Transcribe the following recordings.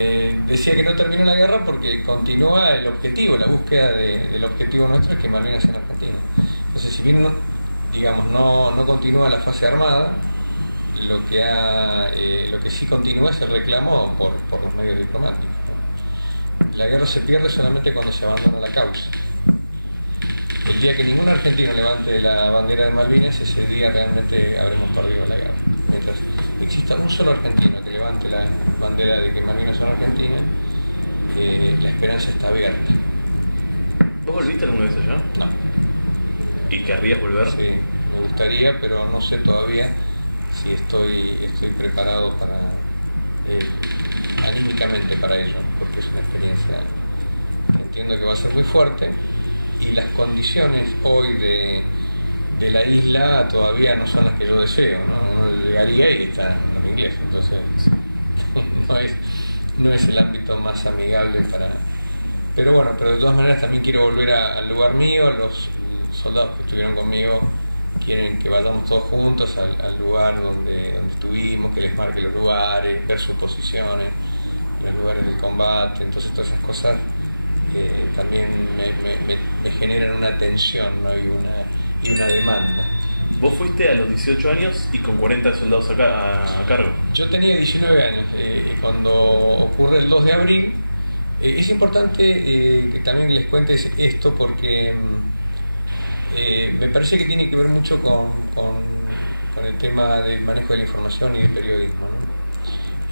Decía que no terminó la guerra porque continúa el objetivo, la búsqueda del objetivo nuestro es que Malvinas sea en Argentina. Entonces, si bien no continúa la fase armada, lo que sí continúa es el reclamo por los medios diplomáticos, ¿no? La guerra se pierde solamente cuando se abandona la causa. El día que ningún argentino levante la bandera de Malvinas, ese día realmente habremos perdido la guerra. Mientras exista un solo argentino que levante la bandera de que Malvinas son Argentina, la esperanza está abierta. ¿Vos volviste alguna vez allá? No. ¿Y querrías volver? Sí, me gustaría, pero no sé todavía si estoy preparado anímicamente para ello, porque es una experiencia que entiendo que va a ser muy fuerte y las condiciones hoy de la isla todavía no son las que yo deseo, ¿no? Uno llegaría y están los ingleses, entonces no es el ámbito más amigable para... Pero bueno, pero de todas maneras también quiero volver al lugar mío. Los soldados que estuvieron conmigo quieren que vayamos todos juntos al lugar donde estuvimos, que les marque los lugares, ver sus posiciones, los lugares del combate. Entonces todas esas cosas también me generan una tensión, ¿no? y una demanda. Vos fuiste a los 18 años y con 40 soldados a cargo. Yo tenía 19 años cuando ocurre el 2 de abril. Es importante que también les cuente esto porque me parece que tiene que ver mucho con el tema del manejo de la información y del periodismo, ¿no?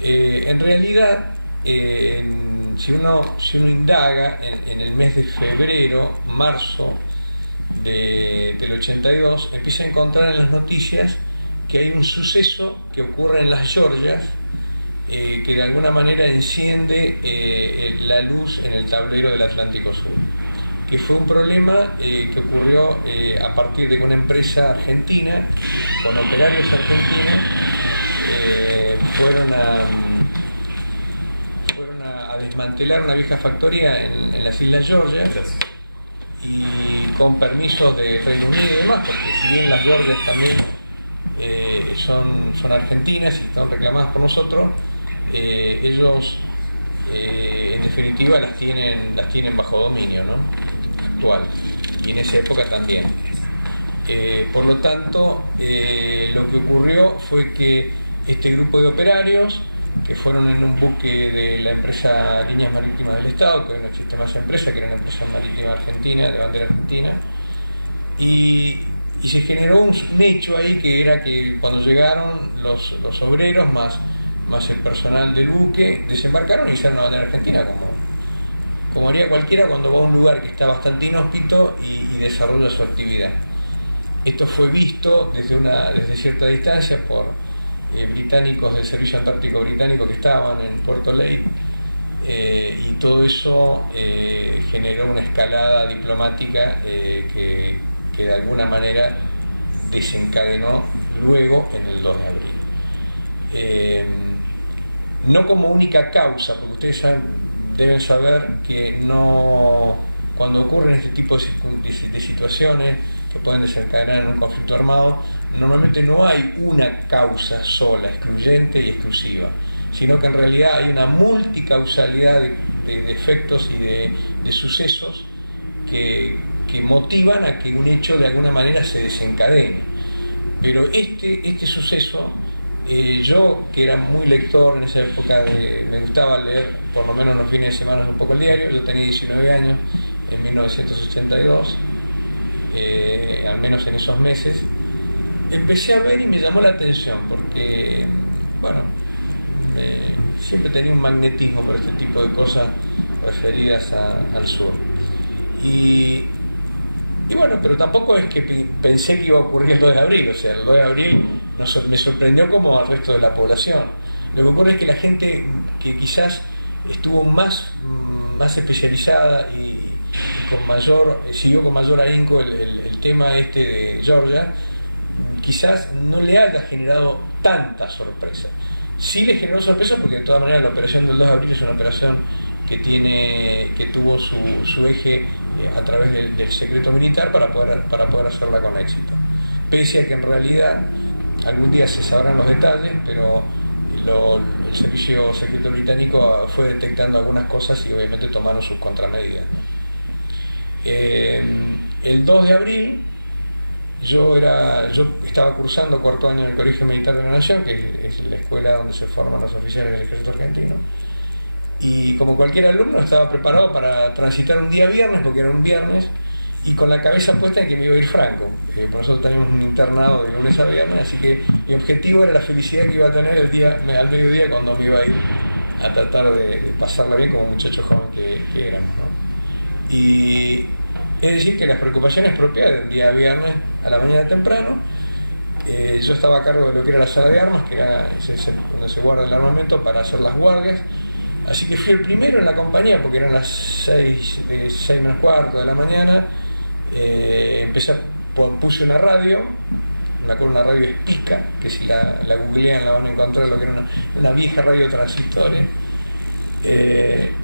En realidad, si uno indaga en el mes de febrero, marzo del 82, empieza a encontrar en las noticias que hay un suceso que ocurre en las Georgias que de alguna manera enciende la luz en el tablero del Atlántico Sur, que fue un problema que ocurrió a partir de que una empresa argentina, con operarios argentinos, fueron a desmantelar una vieja factoría en las Islas Georgias. Gracias. Y con permisos de Reino Unido y demás, porque si bien las Georgias también son argentinas y están reclamadas por nosotros, ellos en definitiva las tienen bajo dominio, ¿no? Actual, y en esa época también. Por lo tanto, lo que ocurrió fue que este grupo de operarios que fueron en un buque de la empresa Líneas Marítimas del Estado, que hoy no existe más empresa, que era una empresa marítima argentina, de bandera argentina, y se generó un hecho ahí que era que cuando llegaron los obreros más el personal del buque, desembarcaron y hicieron la bandera argentina, como haría cualquiera cuando va a un lugar que está bastante inhóspito y desarrolla su actividad. Esto fue visto desde cierta distancia por británicos del Servicio Antártico Británico que estaban en Puerto Ley, y todo eso generó una escalada diplomática que de alguna manera desencadenó luego en el 2 de abril. No como única causa, porque ustedes deben saber que cuando ocurren este tipo de situaciones que pueden desencadenar en un conflicto armado, normalmente no hay una causa sola, excluyente y exclusiva, sino que en realidad hay una multicausalidad de efectos y de sucesos que motivan a que un hecho de alguna manera se desencadene. Pero este suceso, yo que era muy lector en esa época, me gustaba leer por lo menos los fines de semana un poco el diario. Yo tenía 19 años en 1982, al menos en esos meses, empecé a ver y me llamó la atención porque, bueno, siempre tenía un magnetismo por este tipo de cosas referidas al sur. Y bueno, pero tampoco es que pensé que iba a ocurrir el 2 de abril, o sea, el 2 de abril me sorprendió como al resto de la población. Lo que ocurre es que la gente que quizás estuvo más especializada y siguió con mayor ahínco el tema de Georgia, quizás no le haya generado tanta sorpresa. Sí le generó sorpresa porque de todas maneras la operación del 2 de abril es una operación que tuvo su eje a través del secreto militar para poder hacerla con éxito. Pese a que en realidad algún día se sabrán los detalles, pero el servicio secreto británico fue detectando algunas cosas y obviamente tomaron sus contramedidas, ¿no? El 2 de abril yo estaba cursando cuarto año en el Colegio Militar de la Nación, que es la escuela donde se forman los oficiales del ejército argentino, y como cualquier alumno estaba preparado para transitar un día viernes, porque era un viernes, y con la cabeza puesta en que me iba a ir Franco. Por nosotros teníamos un internado de lunes a viernes, así que mi objetivo era la felicidad que iba a tener al mediodía cuando me iba a ir a tratar de pasarla bien como muchacho joven que éramos, ¿no? Y es decir que las preocupaciones propias del día viernes a la mañana temprano, yo estaba a cargo de lo que era la sala de armas, que era donde se guarda el armamento para hacer las guardias. Así que fui el primero en la compañía, porque eran las 6 menos cuarto de la mañana. Puse una radio, me acuerdo, una radio Espica, que si la googlean la van a encontrar, lo que era una vieja radio transistores.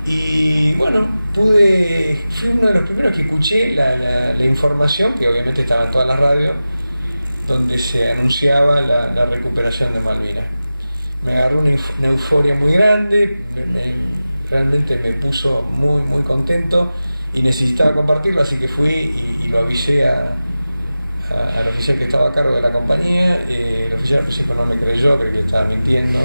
Y bueno, fui uno de los primeros que escuché la información, que obviamente estaba en todas las radios, donde se anunciaba la recuperación de Malvinas. Me agarró una euforia muy grande, realmente me puso muy, muy contento y necesitaba compartirlo, así que fui y lo avisé al oficial que estaba a cargo de la compañía. El oficial al principio no me creyó, creí que estaba mintiendo,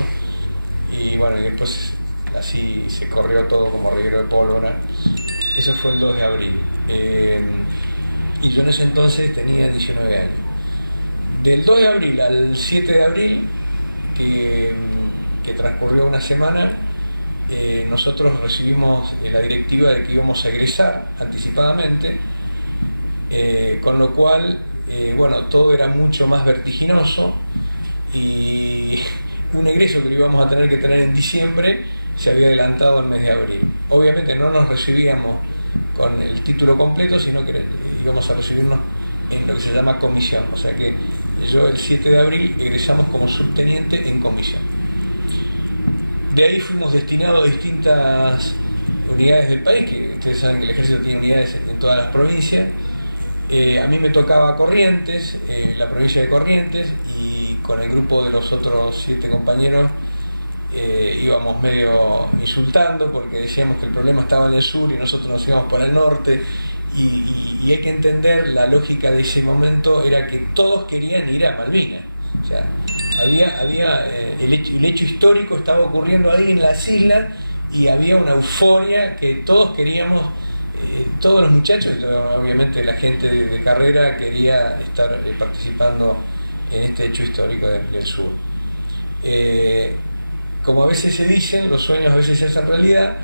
y bueno, y después así se corrió todo como reguero de pólvora. Eso fue el 2 de abril. Y yo en ese entonces tenía 19 años. Del 2 de abril al 7 de abril, que transcurrió una semana, nosotros recibimos la directiva de que íbamos a egresar anticipadamente, con lo cual, bueno, todo era mucho más vertiginoso, y un egreso que lo íbamos a tener que tener en diciembre se había adelantado al mes de abril. Obviamente no nos recibíamos con el título completo, sino que íbamos a recibirnos en lo que se llama comisión. O sea que yo el 7 de abril egresamos como subteniente en comisión. De ahí fuimos destinados a distintas unidades del país, que ustedes saben que el ejército tiene unidades en todas las provincias. A mí me tocaba Corrientes, la provincia de Corrientes, y con el grupo de los otros 7 compañeros íbamos medio insultando, porque decíamos que el problema estaba en el sur y nosotros nos íbamos por el norte, y hay que entender la lógica de ese momento. Era que todos querían ir a Malvinas. O sea, el hecho histórico estaba ocurriendo ahí en las islas, y había una euforia que todos queríamos. Todos los muchachos y obviamente la gente de carrera quería estar participando en este hecho histórico del sur. Como a veces se dicen, los sueños a veces se hacen realidad.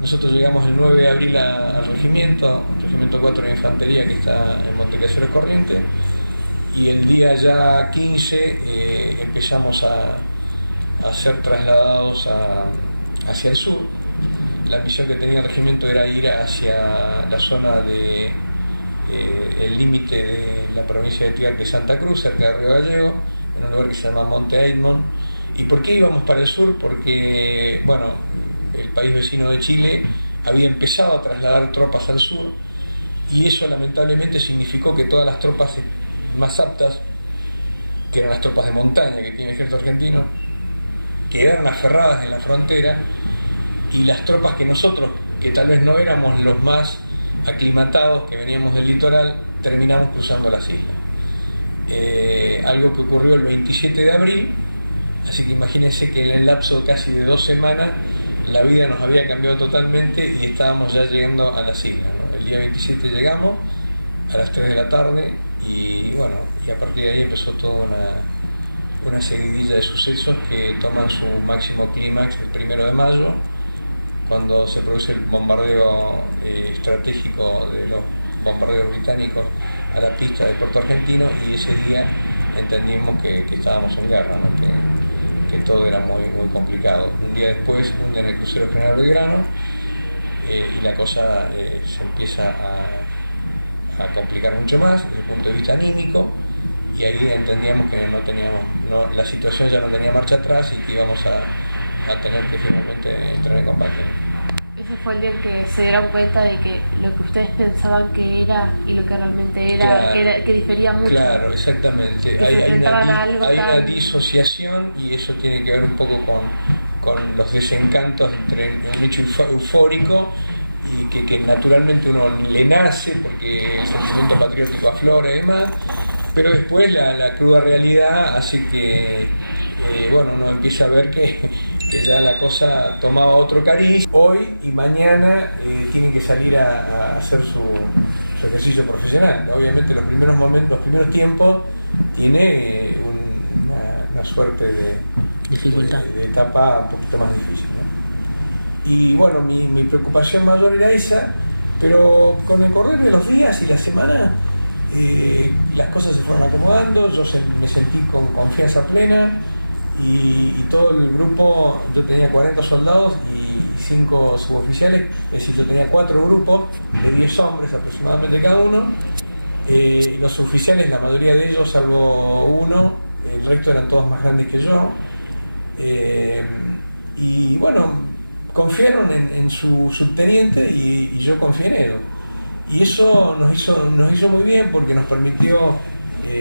Nosotros llegamos el 9 de abril al regimiento 4 de Infantería, que está en Montecaseros, Corrientes, y el día ya 15 empezamos a ser trasladados hacia el sur. La misión que tenía el regimiento era ir hacia la zona el límite de la provincia de Tierra de Santa Cruz, cerca de Río Gallego, en un lugar que se llama Monte Eidmon. ¿Y por qué íbamos para el sur? Porque, bueno, el país vecino de Chile había empezado a trasladar tropas al sur, y eso lamentablemente significó que todas las tropas más aptas, que eran las tropas de montaña que tiene el ejército argentino, quedaron aferradas en la frontera, y las tropas que nosotros, que tal vez no éramos los más aclimatados, que veníamos del litoral, terminamos cruzando las islas. Algo que ocurrió el 27 de abril, así que imagínense que en el lapso casi de 2 semanas la vida nos había cambiado totalmente y estábamos ya llegando a las islas, ¿no? El día 27 llegamos a las 3 de la tarde, y bueno, y a partir de ahí empezó toda una seguidilla de sucesos que toman su máximo clímax el 1 de mayo, cuando se produce el bombardeo estratégico de los bombarderos británicos a la pista de Puerto Argentino, y ese día entendimos que estábamos en guerra, ¿no? que todo era muy, muy complicado. Un día después hunden el crucero General Belgrano, y la cosa se empieza a complicar mucho más desde el punto de vista anímico, y ahí entendíamos que la situación ya no tenía marcha atrás, y que íbamos a tener que finalmente entrar en combate. ese fue el día en que se dieron cuenta de que lo que ustedes pensaban que era y lo que realmente era, Claro, que difería mucho. Claro, exactamente. Que se enfrentaban a algo Hay una tan- disociación y eso tiene que ver un poco con los desencantos entre un hecho eufórico y que naturalmente uno le nace porque el sentimiento patriótico aflora y demás, pero después la cruda realidad hace que bueno, uno empieza a ver que ya la cosa tomaba otro cariz. Hoy y mañana tienen que salir a hacer su ejercicio profesional. Obviamente los primeros momentos, los primeros tiempos tiene una suerte de dificultad, de etapa un poquito más difícil, ¿no? Y bueno, mi preocupación mayor era esa, pero con el correr de los días y la semana las cosas se fueron acomodando, me sentí con confianza plena y todo el grupo, yo tenía 40 soldados y 5 suboficiales, es decir, yo tenía 4 grupos de 10 hombres aproximadamente cada uno. Los oficiales, la mayoría de ellos, salvo uno, el resto eran todos más grandes que yo. Y bueno, confiaron en su subteniente y yo confié en él. Y eso nos hizo muy bien porque nos permitió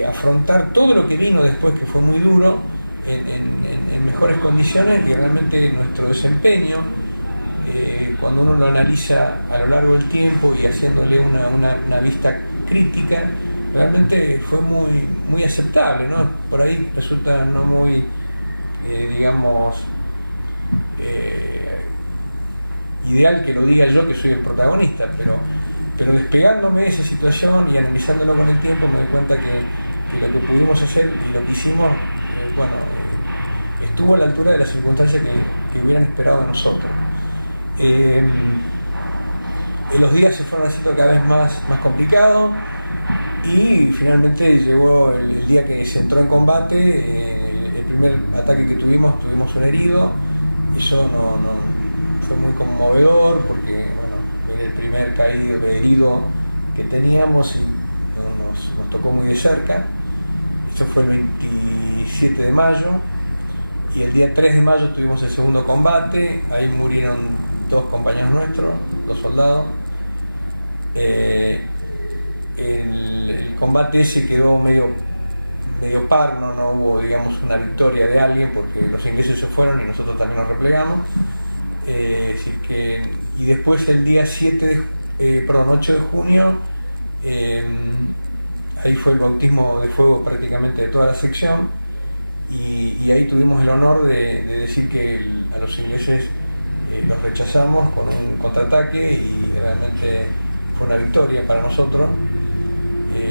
afrontar todo lo que vino después, que fue muy duro, en mejores condiciones, y realmente nuestro desempeño, cuando uno lo analiza a lo largo del tiempo y haciéndole una vista crítica, realmente fue muy aceptable, ¿no? Por ahí resulta no muy, digamos, ideal que lo diga yo, que soy el protagonista, pero despegándome de esa situación y analizándolo con el tiempo, me doy cuenta que lo que pudimos hacer y lo que hicimos, bueno, estuvo a la altura de las circunstancias que hubieran esperado de nosotros. Los días se fueron haciendo cada vez más complicados y finalmente llegó el día que se entró en combate. El primer ataque que tuvimos un herido. Eso no fue muy conmovedor porque, bueno, era el primer herido que teníamos y nos tocó muy de cerca. Eso fue el 27 de mayo y el día 3 de mayo tuvimos el segundo combate. Ahí murieron 2 compañeros nuestros, 2 soldados. El combate ese quedó medio par, no hubo, digamos, una victoria de alguien porque los ingleses se fueron y nosotros también nos replegamos. Y después el día 8 de junio, ahí fue el bautismo de fuego prácticamente de toda la sección y ahí tuvimos el honor de decir que a los ingleses los rechazamos con un contraataque y realmente fue una victoria para nosotros,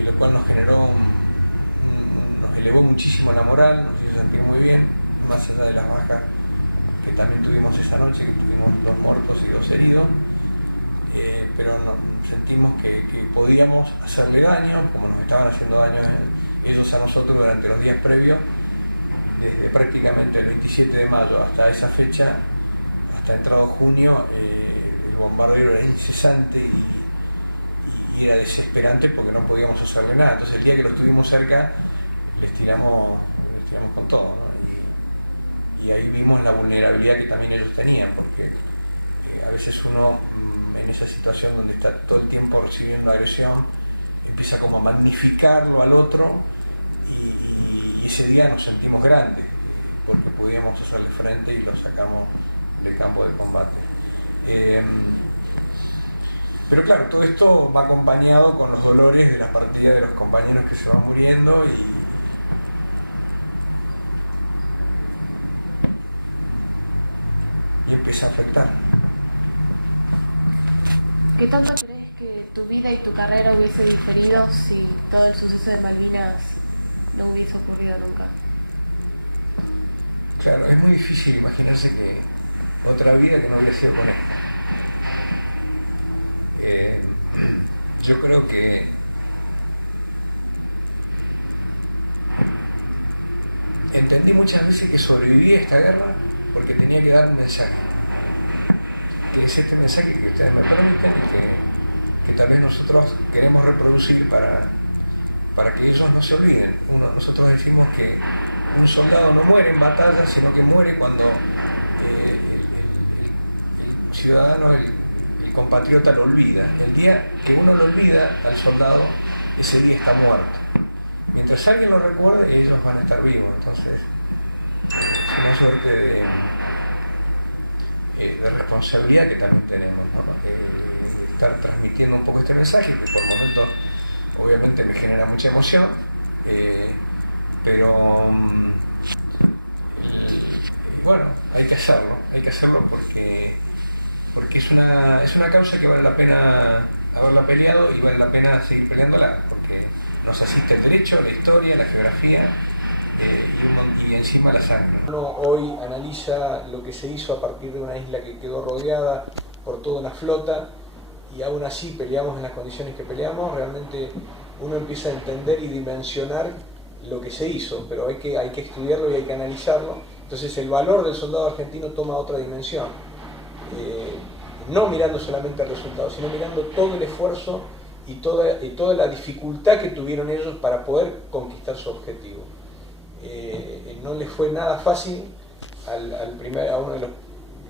lo cual nos generó nos elevó muchísimo la moral, nos hizo sentir muy bien, más allá de las bajas que también tuvimos esa noche, que tuvimos 2 muertos y 2 heridos, pero sentimos que podíamos hacerle daño, como nos estaban haciendo daño ellos a nosotros durante los días previos, desde prácticamente el 27 de mayo hasta esa fecha, hasta entrado junio, el bombardeo era incesante y era desesperante porque no podíamos hacerle nada. Entonces el día que los tuvimos cerca, les tiramos con todo, ¿no? Y ahí vimos la vulnerabilidad que también ellos tenían, porque a veces uno en esa situación donde está todo el tiempo recibiendo agresión, empieza como a magnificarlo al otro y ese día nos sentimos grandes, porque podíamos hacerle frente y lo sacamos del campo de combate. Pero claro, todo esto va acompañado con los dolores de las partidas de los compañeros que se van muriendo y empieza a afectar. ¿Qué tanto crees que tu vida y tu carrera hubiese diferido si todo el suceso de Malvinas no hubiese ocurrido nunca? Claro, es muy difícil imaginarse que otra vida que no hubiera sido con esta. Yo creo que entendí muchas veces que sobreviví a esta guerra porque tenía que dar un mensaje, que es este mensaje que ustedes me permiten y que tal vez nosotros queremos reproducir para que ellos no se olviden. Nosotros decimos que un soldado no muere en batalla, sino que muere cuando el ciudadano, el el compatriota lo olvida. El día que uno lo olvida al soldado, ese día está muerto. Mientras alguien lo recuerde, ellos van a estar vivos. Entonces, es una suerte de responsabilidad que también tenemos, ¿no? De estar transmitiendo un poco este mensaje, que por momentos obviamente me genera mucha emoción, pero bueno, hay que hacerlo porque es una causa que vale la pena haberla peleado y vale la pena seguir peleándola, porque nos asiste el derecho, la historia, la geografía y encima la sangre. Uno hoy analiza lo que se hizo a partir de una isla que quedó rodeada por toda una flota y aún así peleamos en las condiciones que peleamos. Realmente uno empieza a entender y dimensionar lo que se hizo, pero hay que estudiarlo y hay que analizarlo. Entonces el valor del soldado argentino toma otra dimensión, no mirando solamente el resultado, sino mirando todo el esfuerzo y toda la dificultad que tuvieron ellos para poder conquistar su objetivo. No les fue nada fácil a una de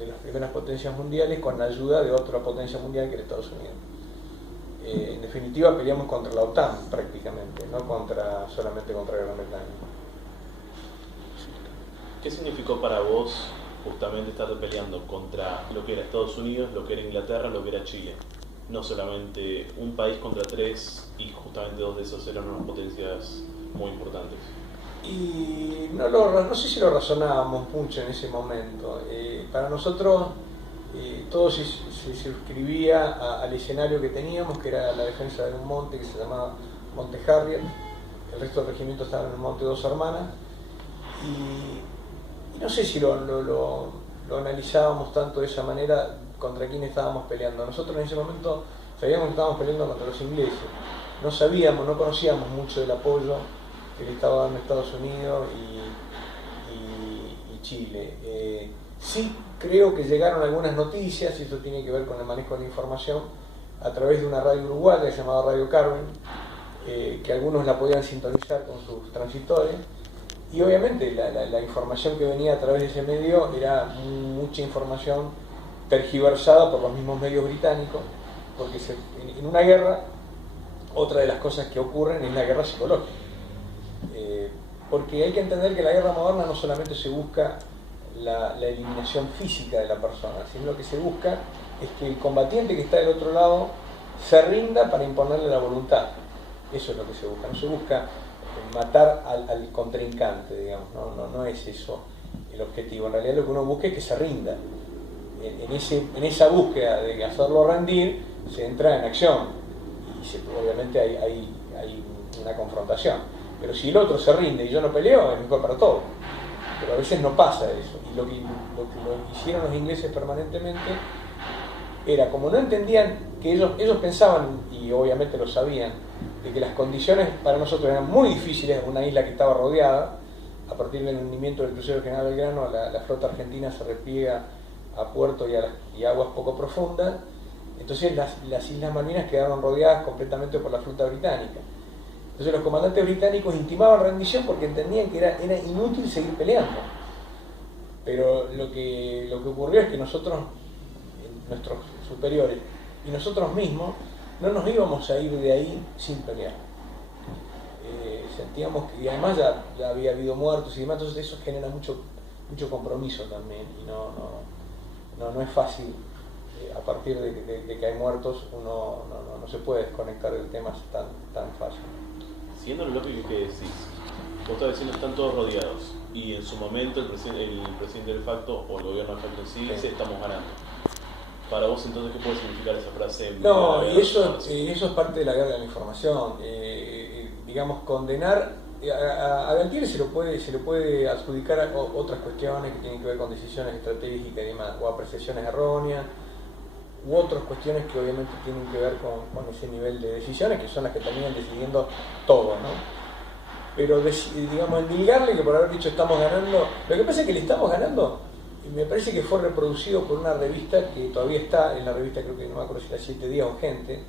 las primeras potencias mundiales con la ayuda de otra potencia mundial que era Estados Unidos. En definitiva peleamos contra la OTAN prácticamente, no solamente contra Gran Bretaña. ¿Qué significó para vos justamente estar peleando contra lo que era Estados Unidos, lo que era Inglaterra, lo que era Chile? No solamente un país contra tres, y justamente dos de esos eran unas potencias muy importantes. Y no sé si lo razonábamos mucho en ese momento. Para nosotros todo se circunscribía al escenario que teníamos, que era la defensa de un monte que se llamaba Monte Harriet. El resto del regimiento estaba en el Monte Dos Hermanas. Y no sé si lo analizábamos tanto de esa manera contra quién estábamos peleando. Nosotros en ese momento sabíamos que estábamos peleando contra los ingleses. No conocíamos mucho del apoyo que le estaba dando Estados Unidos y Chile. Sí creo que llegaron algunas noticias, y eso tiene que ver con el manejo de la información, a través de una radio uruguaya llamada Radio Carmen, que algunos la podían sintonizar con sus transistores, y obviamente la información que venía a través de ese medio era mucha información tergiversada por los mismos medios británicos, porque en una guerra, otra de las cosas que ocurren es la guerra psicológica. Porque hay que entender que la guerra moderna no solamente se busca la eliminación física de la persona, sino lo que se busca es que el combatiente que está del otro lado se rinda para imponerle la voluntad. Eso es lo que se busca, no se busca matar al contrincante, digamos, no es eso el objetivo. En realidad lo que uno busca es que se rinda. En esa búsqueda de hacerlo rendir se entra en acción y obviamente hay una confrontación. Pero si el otro se rinde y yo no peleo, es mejor para todos. Pero a veces no pasa eso. Y lo que hicieron los ingleses permanentemente era, como no entendían que ellos pensaban, y obviamente lo sabían, de que las condiciones para nosotros eran muy difíciles en una isla que estaba rodeada. A partir del hundimiento del crucero General Belgrano, la flota argentina se repliega a puertos y aguas poco profundas. Entonces las Islas Malvinas quedaron rodeadas completamente por la flota británica. Entonces los comandantes británicos intimaban rendición porque entendían que era inútil seguir peleando. Pero lo que ocurrió es que nosotros, nuestros superiores y nosotros mismos, no nos íbamos a ir de ahí sin pelear. Sentíamos que, y además ya había habido muertos y demás, entonces eso genera mucho compromiso también, y no es fácil. A partir de que hay muertos, uno no se puede desconectar del tema tan fácil. Siguiendo lo lógico que decís, vos estás diciendo que están todos rodeados, y en su momento el presidente de facto, o el gobierno de facto en sí, dice estamos ganando. Para vos entonces, ¿qué puede significar esa frase? No, y eso es parte de la guerra de la información. Digamos, condenar a Galtieri se lo puede adjudicar a otras cuestiones que tienen que ver con decisiones estratégicas y demás, o apreciaciones erróneas, u otras cuestiones que obviamente tienen que ver con ese nivel de decisiones, que son las que terminan decidiendo todo, ¿no? Pero digamos, endilgarle que por haber dicho estamos ganando, lo que pasa es que le estamos ganando, me parece que fue reproducido por una revista que todavía está, en la revista creo que no me acuerdo si era 7 días o Gente.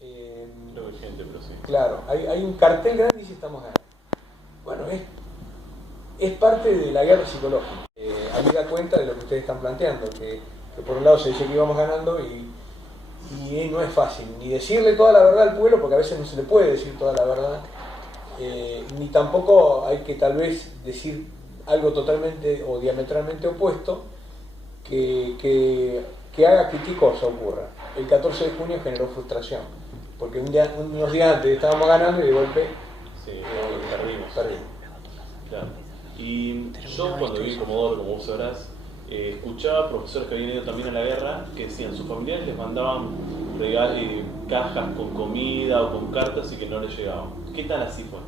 Creo que Gente, pero sí. Claro, hay un cartel grande que dice estamos ganando. Bueno, es parte de la guerra psicológica. Habida cuenta de lo que ustedes están planteando, que por un lado se dice que íbamos ganando y y no es fácil ni decirle toda la verdad al pueblo, porque a veces no se le puede decir toda la verdad, ni tampoco hay que tal vez decir algo totalmente o diametralmente opuesto que haga que qué cosa ocurra. El 14 de junio generó frustración, porque unos días antes estábamos ganando y de golpe perdimos. Claro. Y yo cuando viví en Comodoro, como vos sabrás, escuchaba profesores que habían ido también a la guerra que decían sus familiares les mandaban cajas con comida o con cartas y que no les llegaban. ¿Qué tan así fue?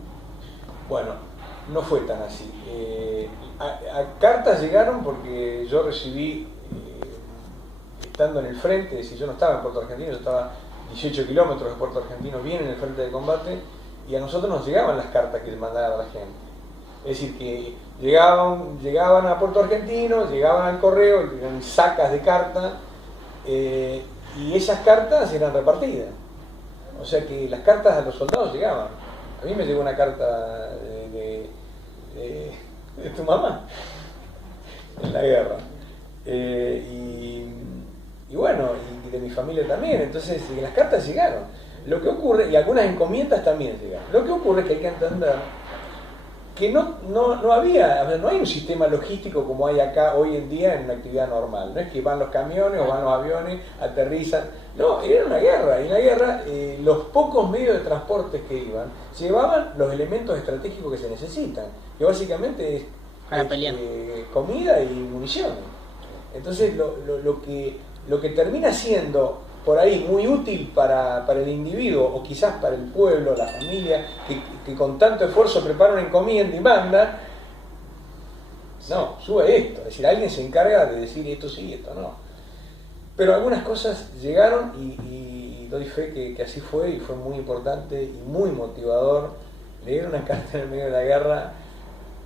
Bueno, no fue tan así. A cartas llegaron porque yo recibí, estando en el frente, si yo no estaba en Puerto Argentino, yo estaba 18 kilómetros de Puerto Argentino, bien en el frente de combate, y a nosotros nos llegaban las cartas que les mandaban a la gente. Es decir, que llegaban a Puerto Argentino, llegaban al correo, eran sacas de cartas, y esas cartas eran repartidas. O sea que las cartas a los soldados llegaban. A mí me llegó una carta de tu mamá en la guerra. Y bueno, y de mi familia también. Entonces, las cartas llegaron. Lo que ocurre, y algunas encomiendas también llegaron. Lo que ocurre es que hay que entender que no hay un sistema logístico como hay acá hoy en día en una actividad normal. No es que van los camiones o van los aviones, aterrizan. No, era una guerra. Y en la guerra los pocos medios de transporte que iban llevaban los elementos estratégicos que se necesitan, que básicamente es comida y municiones. Entonces lo que termina siendo por ahí muy útil para el individuo o quizás para el pueblo, la familia, que con tanto esfuerzo prepara una encomienda y manda, no, sube esto. Es decir, alguien se encarga de decir esto sí, esto no. Pero algunas cosas llegaron y doy fe que así fue, y fue muy importante y muy motivador. Leer una carta en el medio de la guerra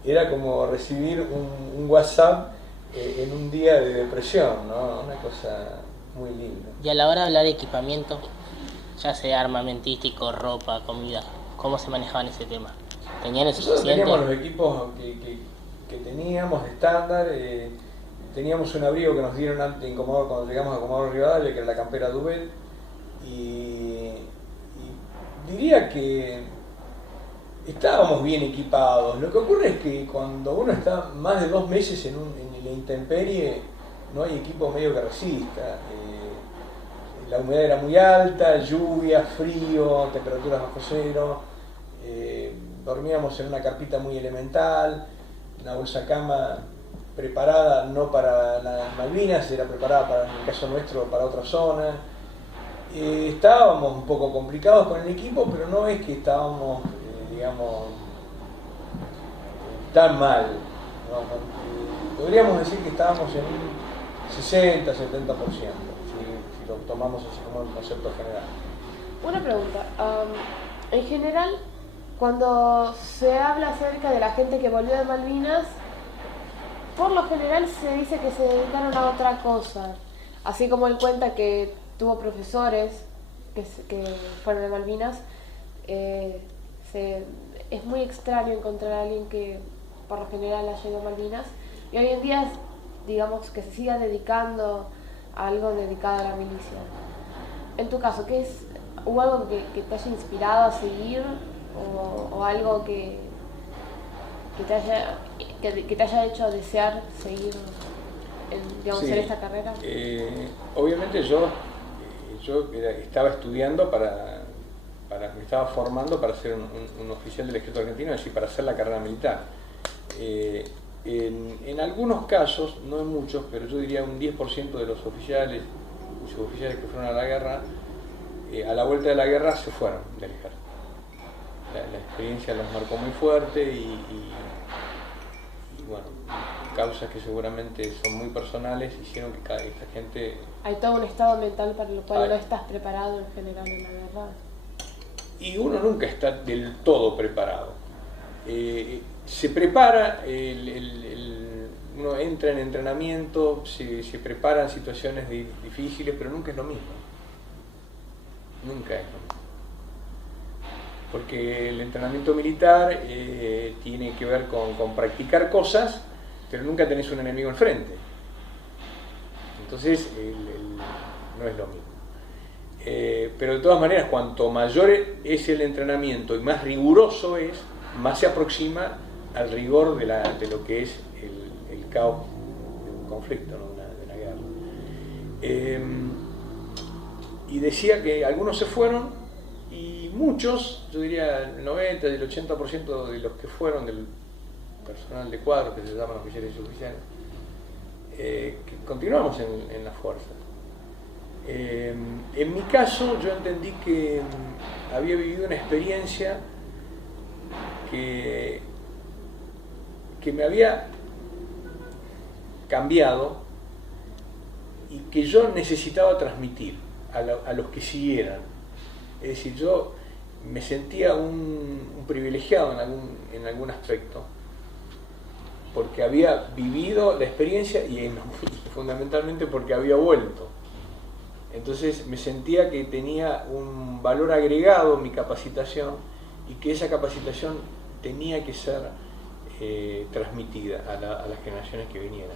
era como recibir un WhatsApp en un día de depresión, ¿no? Una cosa muy linda. Y a la hora de hablar de equipamiento, ya sea armamentístico, ropa, comida, ¿cómo se manejaban ese tema? ¿Tenían el Nosotros suficiente? teníamos los equipos que teníamos estándar. Teníamos un abrigo que nos dieron antes en Comodoro, cuando llegamos a Comodoro Rivadavia, que era la campera Duvet, y diría que estábamos bien equipados. Lo que ocurre es que cuando uno está más de 2 meses en la intemperie, no hay equipo medio que resista. La humedad era muy alta, lluvia, frío, temperaturas bajo cero. Dormíamos en una carpita muy elemental, una bolsa cama preparada no para las Malvinas, era preparada para, en el caso nuestro, para otra zona. Estábamos un poco complicados con el equipo, pero no es que estábamos, tan mal. Podríamos decir que estábamos en un 60-70%, si lo tomamos así como el concepto general. Una pregunta. En general, cuando se habla acerca de la gente que volvió de Malvinas, por lo general se dice que se dedicaron a otra cosa. Así como él cuenta que tuvo profesores que fueron de Malvinas, es muy extraño encontrar a alguien que por lo general haya ido a Malvinas. Y hoy en día, digamos, que se siga dedicando a algo dedicado a la milicia. En tu caso, ¿hubo algo que te haya inspirado a seguir o algo que te haya hecho desear seguir en esta carrera? Obviamente yo estaba estudiando me estaba formando para ser un oficial del ejército argentino, es decir, para hacer la carrera militar. En algunos casos, no en muchos, pero yo diría un 10% de los oficiales y suboficiales que fueron a la guerra, a la vuelta de la guerra se fueron del ejército. La experiencia los marcó muy fuerte y bueno, causas que seguramente son muy personales hicieron que esta gente... Hay todo un estado mental para lo cual no estás preparado en general en la guerra. Y uno nunca está del todo preparado. Se prepara, uno entra en entrenamiento, se preparan situaciones difíciles, pero nunca es lo mismo. Nunca es lo mismo. Porque el entrenamiento militar tiene que ver con practicar cosas, pero nunca tenés un enemigo enfrente. Entonces no es lo mismo. pero de todas maneras, cuanto mayor es el entrenamiento y más riguroso es, más se aproxima al rigor de lo que es el caos de un conflicto, ¿no? de una guerra. Y decía que algunos se fueron y muchos, yo diría el 90, el 80% de los que fueron del personal de cuadro, que se llaman oficiales y suboficiales, que continuamos en las fuerzas. En mi caso, yo entendí que había vivido una experiencia que me había cambiado y que yo necesitaba transmitir a los que siguieran. Es decir, yo me sentía un privilegiado en algún aspecto, porque había vivido la experiencia y fundamentalmente porque había vuelto. Entonces me sentía que tenía un valor agregado mi capacitación y que esa capacitación tenía que ser transmitida a las generaciones que vinieran.